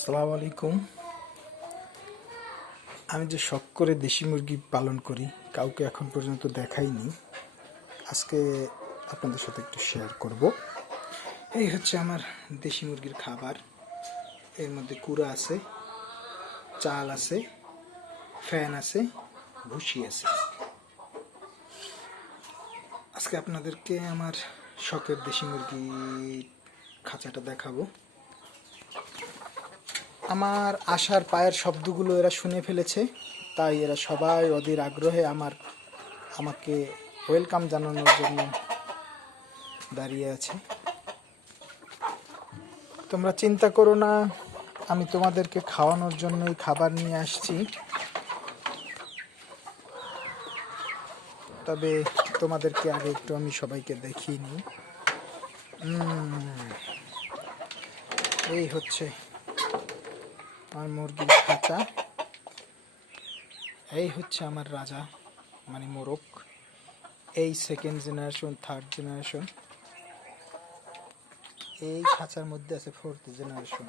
আসসালামু আলাইকুম। আমি যে শখ করে দেশি মুরগি পালন করি, কাউকে এখন পর্যন্ত দেখাইনি। আজকে আপনাদের সাথে একটু শেয়ার করব। এই হচ্ছে আমার দেশি মুরগির খাবার। এর মধ্যে কুড়া আছে, চাল আছে, ফ্যান আছে, ভুসি আছে। আজকে আপনাদেরকে আমার শখের দেশি মুরগি খাঁচাটা দেখাবো। আমার আশার পায়ের শব্দগুলো এরা শুনে ফেলেছে, তাই এরা সবাই অধীর আগ্রহে আমার, আমাকে ওয়েলকাম জানানোর জন্য দাঁড়িয়ে আছে। তোমরা চিন্তা করো না, আমি তোমাদেরকে খাওয়ানোর জন্যই খাবার নিয়ে আসছি। তবে তোমাদেরকে আগে একটু আমি সবাইকে দেখিয়ে নিই। এই হচ্ছে আমার মুরগির খাঁচা। এই হচ্ছে আমার রাজা মানে মোরক এই সেকেন্ড জেনারেশন থার্ড জেনারেশন এই খাঁচার মধ্যে আছে ফোর্থ জেনারেশন